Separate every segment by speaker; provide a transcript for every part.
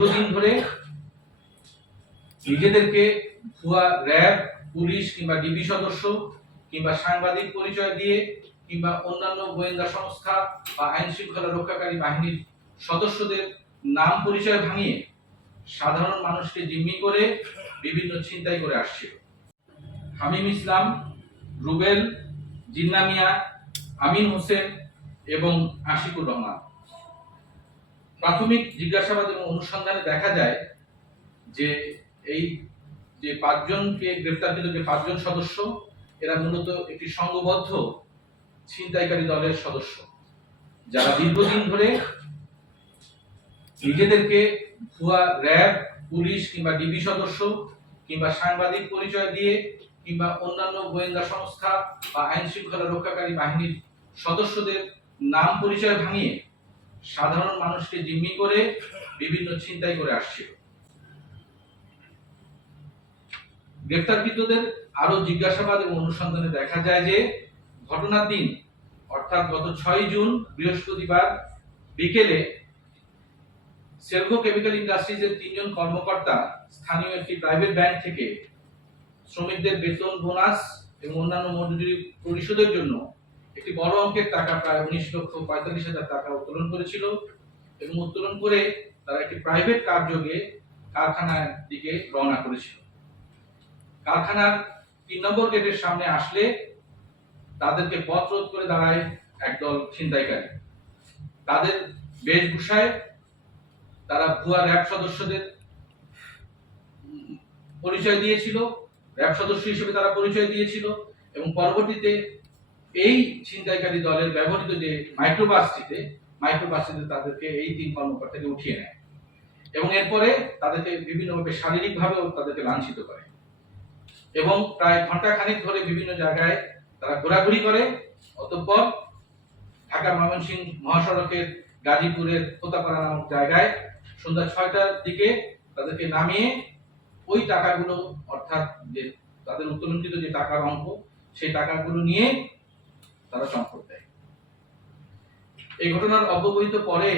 Speaker 1: দীর্ঘদিন ধরে নিজেদেরকে ভুয়া র্যাব, পুলিশ কিংবা ডিবি সদস্য কিংবা সাংবাদিক পরিচয় দিয়ে কিংবা অন্যান্য গোয়েন্দা সংস্থা বা আইন শৃঙ্খলা রক্ষাকারী বাহিনীর সদস্যদের নাম পরিচয় ভাঙিয়ে সাধারণ মানুষকে জিম্মি করে বিভিন্ন ছিনতাই করে আসছিল। হামিম ইসলাম, রুবেল, জিন্না মিয়া, আমিন হোসেন এবং আশিকুর রহমান। প্রাথমিক জিজ্ঞাসাবাদ এবং অনুসন্ধানে দেখা যায় যে এই যে পাঁচজনকে গ্রেফতারকৃত যে পাঁচজন সদস্য, এরা মূলত একটি সংঘবদ্ধ ছিনতাইকারী দলের সদস্য। যারা দীর্ঘদিন ধরে নিজেদেরকে ভুয়া র্যাব, পুলিশ কিংবা ডিবি সদস্য কিংবা সাংবাদিক পরিচয় দিয়ে কিংবা অন্যান্য গোয়েন্দা সংস্থা বা আইন শৃঙ্খলা রক্ষাকারী বাহিনীর সদস্যদের নাম পরিচয় ভাঙিয়ে সাধারণ মানুষকে জিম্মি করে বিভিন্ন ছিনতাই করে আসছিল। গ্রেপ্তারকৃতদের আরও জিজ্ঞাসাবাদ এবং অনুসন্ধানে দেখা যায় যে, ঘটনার দিন, অর্থাৎ গত ছয় জুন, বৃহস্পতিবার বিকেলে সেলকো কেমিক্যাল ইন্ডাস্ট্রিজের তিনজন কর্মকর্তা স্থানীয় একটি প্রাইভেট ব্যাংক থেকে শ্রমিকদের বেতন, বোনাস এবং অন্যান্য মজুরি পরিশোধের জন্য একটি বড় অঙ্কের টাকা, প্রায় উনিশ লক্ষ পঁয়তাল্লিশ হাজার টাকা উত্তোলন করেছিল এবং উত্তোলন করে তারা একটি প্রাইভেট কার্যকে কারখানার দিকে রওনা করেছিল। কারখানার তিন নম্বর গেটের সামনে আসলে তাদেরকে পথ রোধ করে দাঁড়ায় একদল ছিনতাইকারী। তাদের বেশভূষায় তারা ভুয়া র্যাব সদস্যদের পরিচয় দিয়েছিল র্যাব সদস্য হিসেবে তারা পরিচয় দিয়েছিল এবং পরবর্তীতে এই ছিনতাইকারী দলের ব্যবহৃত যে মাইক্রোবাসটিতে মাইক্রোবাসটিতে তাদেরকে এই তিন কর্মকর্তাকে উঠিয়ে নেয় এবং এরপরে তাদেরকে বিভিন্নভাবে শারীরিকভাবেও তাদেরকে লাঞ্ছিত করে। এবং প্রায় ঘণ্টা খানিক ধরে বিভিন্ন জায়গায় তারা ঘোরাঘুরি করে, অতঃপর ঢাকা ময়মনসিংহ মহাসড়কের গাজীপুরের কোতাপাড়া নামক জায়গায় সন্ধ্যা ছয়টার দিকে তাদেরকে নামিয়ে ওই টাকাগুলো অর্থাৎ যে তাদের উত্তোলনকৃত যে টাকার অঙ্ক সেই টাকাগুলো নিয়ে তারা সম্পদ দেয়। এই ঘটনার অব্যবহিত পরে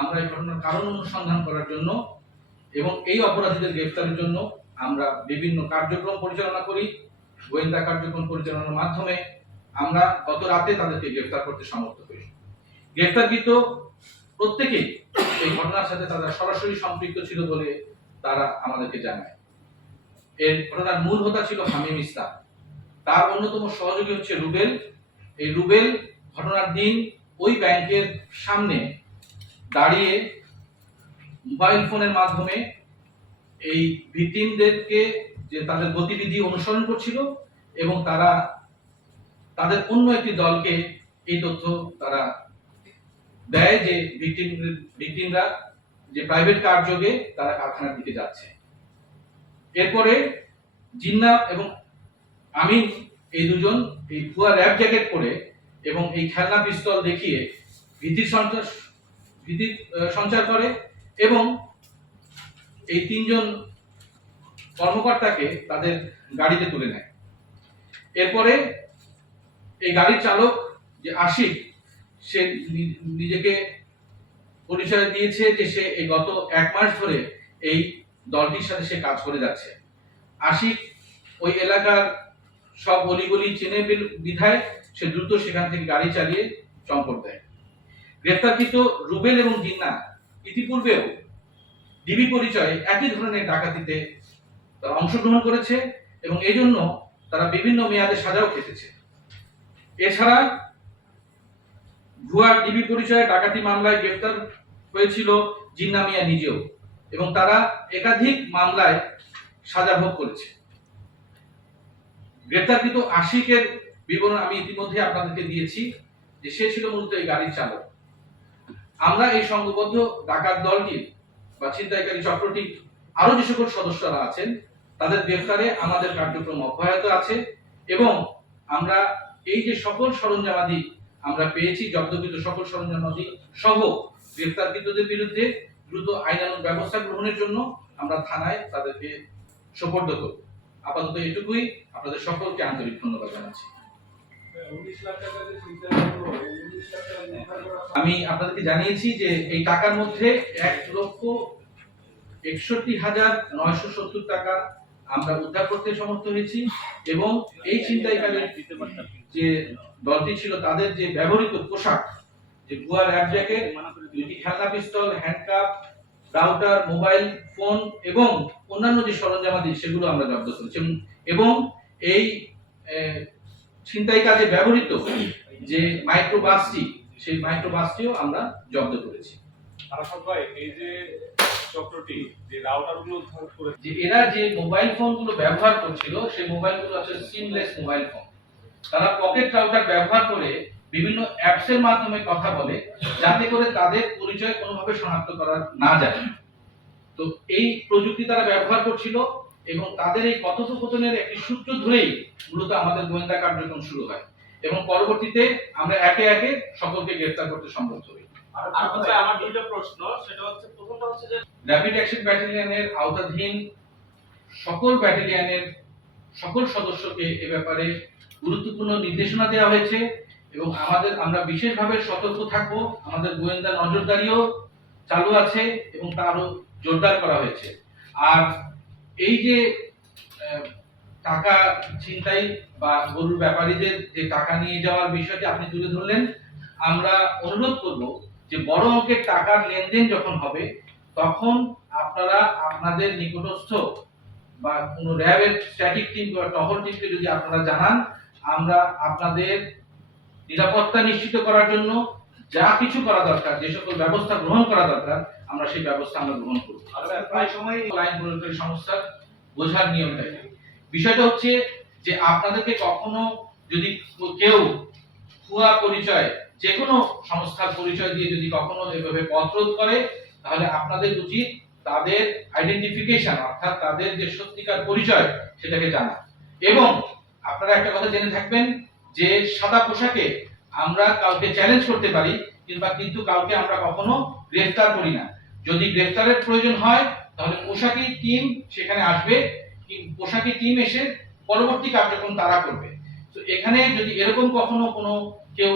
Speaker 1: আমরা এই ঘটনার কারণ অনুসন্ধান করার জন্য এবং এই অপরাধীদের গ্রেফতারের জন্য আমরা বিভিন্ন কার্যক্রম পরিচালনা করি, গোয়েন্দা কার্যক্রম পরিচালনার মাধ্যমে আমরা গত রাতে তাদেরকে গ্রেফতার করতে সমর্থ হই গ্রেফতারকৃত প্রত্যেকেই এই ঘটনার সাথে তারা সরাসরি সম্পৃক্ত ছিল বলে তারা আমাদেরকে জানায়। এর ঘটনার মূল হোতা ছিল হামিম ইসলাম। তার অন্যতম সহযোগী হচ্ছে রুবেল। এই রুবেল ঘটনার দিন ওই ব্যাংকের সামনে দাঁড়িয়ে মোবাইল ফোনের মাধ্যমে এই ভিকটিমদেরকে যে তাদের গতিবিধি অনুসরণ করছিল এবং তারা তাদের অন্য একটি দলকে এই তথ্য তারা দেয় যে ভিকটিম ভিকটিমরা যে প্রাইভেট কার যোগে তারা কারখানার দিকে যাচ্ছে। এরপরে জিন্না এবং আমিন এই দুজন, এই ভুয়া র্যাব জ্যাকেট পরে এবং এই খেলনা পিস্তল দেখিয়ে ভীতি সঞ্চার ভীতি সঞ্চার করে এবং এই তিনজন কর্মকর্তাকে তাদের গাড়িতে তুলে নেয়। এরপরে এই গাড়ির চালক যে আশিক, সে নিজেকে পরিচয় দিয়েছে যে সে এই গত এক মাস ধরে এই দলটির সাথে সে কাজ করে যাচ্ছে। আশিক ওই এলাকার সব অলিগলি চেনে বিধায় সে দ্রুত সেখান থেকে গাড়ি চালিয়ে চম্পট দেয়। গ্রেফতারকৃত রুবেল এবং জিন্না ইতিপূর্বেও ডিবি পরিচয়ে একই ধরনের ডাকাতিতে তারা অংশগ্রহণ করেছে এবং এই জন্য তারা বিভিন্ন মেয়াদে সাজাও খেটেছে। এছাড়া ভুয়া ডিবি পরিচয়ে ডাকাতি মামলায় গ্রেফতার হয়েছিল জিন্না মিয়া নিজেও এবং তারা একাধিক মামলায় সাজা ভোগ করেছে। গ্রেফতারকৃত আশিকের বিবরণ আমি ইতিমধ্যে আপনাদেরকে দিয়েছি যে সে ছিল মূলত এই গাড়ির চালক। আমরা এই সংঘবদ্ধ ডাকাত দলটির বা ছিনতাইকারী চক্রটির আরও যে সকল সদস্যরা আছেন, তাদের গ্রেফতারে আমাদের কার্যক্রম অব্যাহত আছে এবং আমরা এই যে সকল সরঞ্জামাদি আমরা পেয়েছি, জব্দকৃত সকল সরঞ্জামাদি সহ গ্রেফতারকৃতদের বিরুদ্ধে দ্রুত আইনানুগ ব্যবস্থা গ্রহণের জন্য আমরা থানায় তাদেরকে সোপর্দ করব। আপাতত এটুকুই। আপনাদের সকলকে আন্তরিক ধন্যবাদ জানাচ্ছি। আমি আপনাদেরকে জানিয়েছি যে এই টাকার মধ্যে এক লক্ষ একষট্টি হাজার নয়শো সত্তর টাকা আমরা উদ্ধার করতে সমর্থ হয়েছি এবং এই ছিনতাইকারীর যে দলটি ছিল, তাদের যে ব্যবহৃত পোশাক, যে ভুয়া এক জ্যাকেট দুইটি খেলনা pistol, handcuff router mobile phone এবং অন্যান্য যে সরঞ্জামাদি সেগুলো আমরা জব্দ করেছি এবং- এই ছিনতাই কাজে ব্যবহৃত যে মাইক্রো বাসটি সেই মাইক্রো বাসটিও আমরা জব্দ করেছি।
Speaker 2: আরাফাত ভাই এই যে চক্রটি যে রাউটারগুলো উদ্ধার
Speaker 1: যে এরা যে মোবাইল ফোনগুলো ব্যবহার করছিল সেই মোবাইলগুলো আসলে সিমলেস মোবাইল ফোন তারা পকেট রাউটার ব্যবহার করে বিভিন্ন অ্যাপসের মাধ্যমে কথা বলে যাতে করে তাদের পরিচয় কোনোভাবে শনাক্ত করা না যায়। তো এই প্রযুক্তি তারা ব্যবহার করছিল এবং তাদের এই কথোপকথনের একটি সূত্র ধরেই মূলত আমাদের গোয়েন্দা কার্যক্রম শুরু হয় এবং পরবর্তীতে আমরা একে একে সকলকে গ্রেফতার করতে সম্ভব হই।
Speaker 3: আর হচ্ছে আমার প্রশ্ন সেটা হচ্ছে প্রথমটা হচ্ছে যে
Speaker 1: র্যাপিড অ্যাকশন ব্যাটালিয়নের আওতাধীন সকল ব্যাটালিয়নের সকল সদস্যকে এ ব্যাপারে গুরুত্বপূর্ণ নির্দেশনা দেওয়া হয়েছে। এবং আমাদের, আমরা বিশেষভাবে সতর্ক থাকব। আমাদের গোয়েন্দা নজরদারিও চালু আছে এবং তারও জোরদার করা হয়েছে। আর এই যে টাকা ছিনতাই বা গরুর ব্যাপারীদের যে টাকা নিয়ে যাওয়ার বিষয়টি আপনি তুলে ধরলেন, আমরা অনুরোধ করব যে বড় অঙ্কের টাকার লেনদেন যখন হবে, তখন আপনারা আপনাদের নিকটস্থ বা কোনো র্যাবের স্ট্যাটিক টিম বা টহল টিমকে যদি আপনারা জানান, আমরা আপনাদের নিরাপত্তা নিশ্চিত করার জন্য যা কিছু করা দরকার যে সকল ব্যবস্থা গ্রহণ করা দরকার আমরা সেই ব্যবস্থা আমরা গ্রহণ করব
Speaker 3: প্রায় সময়
Speaker 1: আইন প্রয়োগকারী সংস্থার বোঝার নিয়মটা কি? বিষয়টা হচ্ছে যে আপনাদেরকে কখনো যদি কেউ ভুয়া পরিচয় যে কোনো সংস্থার পরিচয় দিয়ে যদি কখনো এভাবে পথরোধ করে তাহলে আপনাদের উচিত তাদের আইডেন্টিফিকেশন অর্থাৎ তাদের যে সত্যিকার পরিচয় সেটাকে জানা এবং আপনারা একটা কথা জেনে থাকবেন যে সাদা পোশাকে আমরা কাউকে চ্যালেঞ্জ করতে পারি, কিংবা কিন্তু কাউকে আমরা কখনো গ্রেফতার করি না। যদি গ্রেফতারের প্রয়োজন হয়, তাহলে পোশাকি টিম সেখানে আসবে পোশাকি টিম এসে পরবর্তী কার্যক্রম তারা করবে। তো এখানে যদি এরকম কখনো কোনো কেউ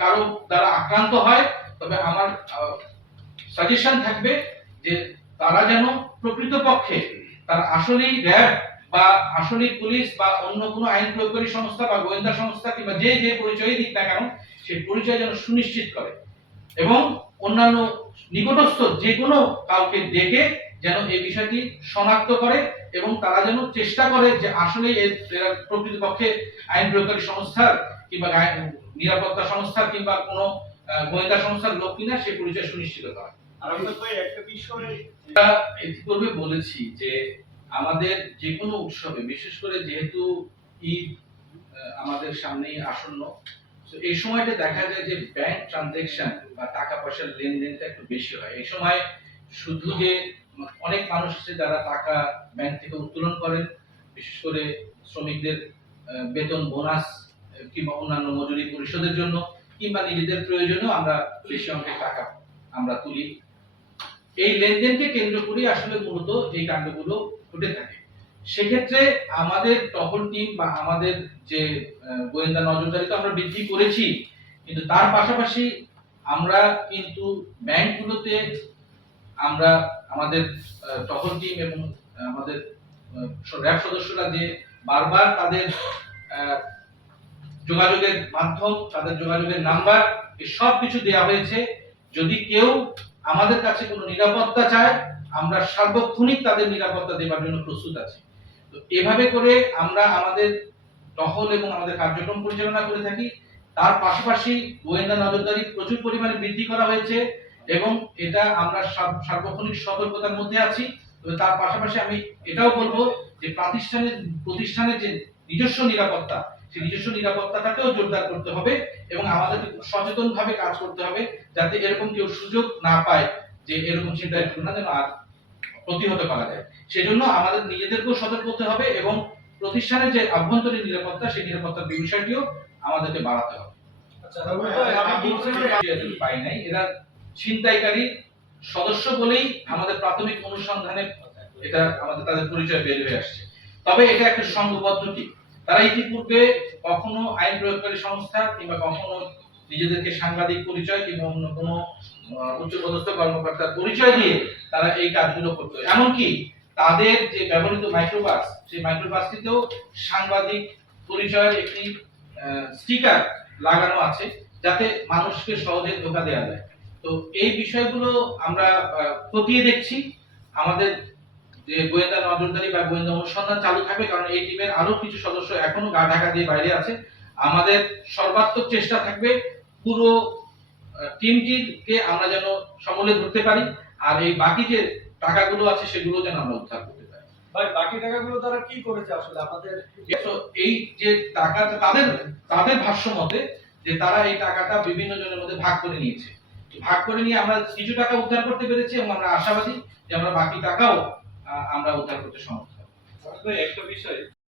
Speaker 1: কারও দ্বারা আক্রান্ত হয়, তবে আমার সাজেশন থাকবে যে তারা যেন প্রকৃতপক্ষে তারা আসলেই র্যাব বা আসলেই পুলিশ বা অন্য কোনো আইন প্রয়োগকারী সংস্থা বা গোয়েন্দা সংস্থা কিংবা যে যে পরিচয় দিক না কেন সেই পরিচয় যেন সুনিশ্চিত করে এবং অন্যান্য নিকটস্থ যে কোনো কাউকে ডেকে যেন এই বিষয়টি শনাক্ত করে এবং তারা যেন চেষ্টা করে যে আসলে এর প্রকৃতপক্ষে আইন প্রয়োগকারী সংস্থার কিংবা নিরাপত্তা সংস্থার কিংবা কোনো গোয়েন্দা সংস্থার লোক কিনা সে পরিচয় সুনিশ্চিত করা। ইতিপূর্বে বলেছি যে আমাদের যে কোনো উৎসবে, বিশেষ করে যেহেতু ঈদ আমাদের সামনেই আসন্ন, তো এই সময়টা দেখা যায় যে ব্যাংক ট্রানজেকশন বা টাকা পয়সার লেনদেনটা একটু বেশি হয়। এই সময় শুধু যে অনেক মানুষ আছে যারা টাকা ব্যাংক থেকে উত্তোলন করেন, বিশেষ করে শ্রমিকদের বেতন বোনাস কিংবা অন্যান্য মজুরি পরিশোধের জন্য, কিংবা নিজেদের প্রয়োজনেও আমরা বেশি অঙ্কের টাকা আমরা তুলি। এই লেনদেনকে কেন্দ্র করে আসলে মূলত এই কাণ্ডগুলো ঘটে থাকে। সেক্ষেত্রে আমাদের টহল টিম বা আমাদের যে গোয়েন্দা নজরদারি তো আমরা বৃদ্ধি করেছি, কিন্তু তার পাশাপাশি আমরা কিন্তু ব্যাংকগুলোতে আমরা আমাদের টহল টিম এবং আমাদের র্যাব সদস্যরা যে বারবার তাদের যোগাযোগের মাধ্যম, তাদের যোগাযোগের নাম্বার সব কিছু দেওয়া হয়েছে। যদি কেউ আমাদের কাছে কোনো নিরাপত্তা চায় আমরা সার্বক্ষণিক তাদের নিরাপত্তা দেওয়ার জন্য প্রস্তুত আছি। তো এভাবে করে আমরা আমাদের টহল এবং আমাদের কার্যক্রম পরিচালনা করে থাকি। তার পাশাপাশি গোয়েন্দা নজরদারি প্রচুর পরিমাণে বৃদ্ধি করা হয়েছে এবং এটা আমরা সার- সার্বক্ষণিক সতর্কতার মধ্যে আছি। তবে তার পাশাপাশি আমি এটাও বলব যে প্রাতিষ্ঠানের, প্রতিষ্ঠানের যে নিজস্ব নিরাপত্তা, সেই নিজস্ব নিরাপত্তাটাকেও জোরদার করতে হবে এবং আমাদেরকে সচেতন ভাবে কাজ করতে হবে যাতে এরকম কেউ সুযোগ না পায়। যে এরকম চিন্তায় ঘটনা যেন আর প্রতিহত করা যায়। সেজন্য আমাদের নিজেদেরকেও সতর্ক হতে হবে এবং প্রতিষ্ঠানের যে আভ্যন্তরীণ নিরাপত্তা সেই নিরাপত্তার বিষয়টিও আমাদেরকে বাড়াতে হবে।
Speaker 3: আচ্ছা আরাফাত ভাই আমি বলছিলাম যে
Speaker 1: পাই নাই এরা ছিনতাইকারী সদস্য বলেই আমাদের প্রাথমিক অনুসন্ধানে এটা আমাদের তাদের পরিচয় বের হয়ে আসছে। তবে এটা একটা সংঘবদ্ধ তারা ইতিপূর্বে কখনো আইন প্রয়োগকারী সংস্থা কিংবা কখনো নিজেদেরকে সাংবাদিক পরিচয় কিংবা অন্য কোনো উচ্চপদস্থ কর্মকর্তার পরিচয় দিয়ে তারা এই কাজগুলো করতো। এমনকি তাদের যে ব্যবহৃত মাইক্রোবাস সেই মাইক্রোবাসটিতেও সাংবাদিক পরিচয়ের একটি স্টিকার লাগানো আছে যাতে মানুষকে সহজে ধোকা দেওয়া যায়। তো এই বিষয়গুলো আমরা খতিয়ে দেখছি। আমাদের যে গোয়েন্দা নজরদারি বা গোয়েন্দা অনুসন্ধান চালু থাকবে, কারণ এই টিমের আরও কিছু সদস্য এখনও গা ঢাকা দিয়ে বাইরে আছে। আমাদের সর্বাত্মক চেষ্টা থাকবে পুরো টিমটিকে আমরা যেন সমলে ধরতে পারি আর এই বাকি যে টাকাগুলো আছে সেগুলো যেন আমরা উদ্ধার করতে পারি।
Speaker 4: ভাই বাকি টাকাগুলো তারা কি করেছে আসলে? আমাদের
Speaker 1: এই যে টাকাটা তাদের তাদের ভাষ্য মতে যে তারা এই টাকাটা বিভিন্ন জনের মধ্যে ভাগ করে নিয়েছে। ভাগ করে নিয়ে আমরা কিছু টাকা উদ্ধার করতে পেরেছি এবং আমরা আশাবাদী যে আমরা বাকি টাকাও আমরা উদ্ধার করতে সমর্থ হব।
Speaker 2: একটা বিষয়